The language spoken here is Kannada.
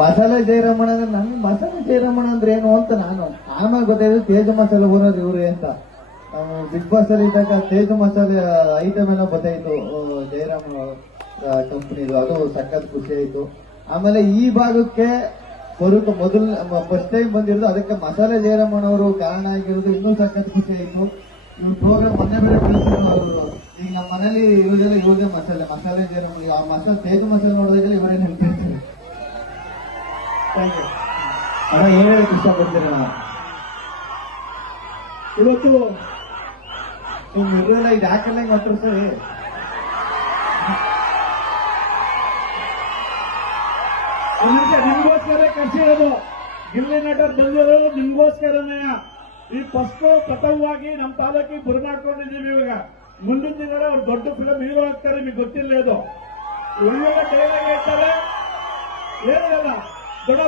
ಮಸಾಲೆ ಜಯರಮಣ ಅಂದ್ರೆ ನನ್ಗೆ ಮಸಾಲೆ ಜಯರಮಣ ಅಂದ್ರೆ ಏನು ಅಂತ ನಾನು ಆಮೇಲೆ ಗೊತ್ತಾಯ್ತು ತೇಜ ಮಸಾಲೆ ಊರೋದು ಇವ್ರೆ ಅಂತ. ಬಿಗ್ ಬಾಸ್ ಅಲ್ಲಿ ಇದ್ದಾಗ ತೇಜ ಮಸಾಲೆ ಐಟಮ್ ಎಲ್ಲ ಗೊತ್ತಾಯ್ತು ಜಯರಾಮ್ ಕಂಪನಿದು, ಅದು ಸಖತ್ ಖುಷಿ ಆಯ್ತು. ಆಮೇಲೆ ಈ ಭಾಗಕ್ಕೆ ಬರೋಕೆ ಫಸ್ಟ್ ಟೈಮ್ ಬಂದಿರೋದು, ಅದಕ್ಕೆ ಮಸಾಲೆ ಜಯರಾಮನ್ ಅವರು ಕಾರಣ ಆಗಿರೋದು ಇನ್ನೂ ಸಖತ್ ಖುಷಿ ಆಯ್ತು. ಇವ್ರ ಪ್ರೋಗ್ರಾಮ್ ಮೊನ್ನೆ ಬೇರೆ ತಿಳಿಸಿದ್ರು. ಈಗ ನಮ್ಮ ಮನೇಲಿ ಇರೋದೆಲ್ಲ ಇವ್ರದೇ ಮಸಾಲೆ ಜಯರಾಮನ್, ಆ ಮಸಾಲೆ ತೇಜ ಮಸಾಲೆ ನೋಡಿದಾಗೆಲ್ಲ ಇವರೇ ನೆನಪಿರ್ತಾರೆ. ಅಣ್ಣ ಏನ್ ಹೇಳಕ್ ಇಷ್ಟಪಡ್ತೀರಣ್ಣ? ಇವತ್ತು ಇರೋಲ್ಲ, ಇದು ಯಾಕೆಲ್ಲ ಹಿಂಗ್ ಹತ್ರ ಸರಿ ನಿಮ್ಗೋಸ್ಕರ ಕರ್ಸಿರೋದು, ಗಿಲ್ಲಿ ನಟರ್ ಬಂದಿರೋದು ನಿಮ್ಗೋಸ್ಕರನೇ. ಈ ಫಸ್ಟ್ ಪ್ರಥಮವಾಗಿ ನಮ್ಮ ತಾಲೂಕಿಗೆ ಗುರಿ ಮಾಡ್ಕೊಂಡಿದ್ದೀವಿ. ಇವಾಗ ಮುಂದಿನ ದಿನ ಅವ್ರು ದೊಡ್ಡ ಫಿಲಂ ಹೀರೋ ಆಗ್ತಾರೆ, ನಿಮಗೆ ಗೊತ್ತಿಲ್ಲ. ಇದು ಒಳ್ಳೆ ಡೈಲಾಗ್ ಹೇಳ್ತಾರೆ, ಏನಿಲ್ಲ ದೊಡ್ಡ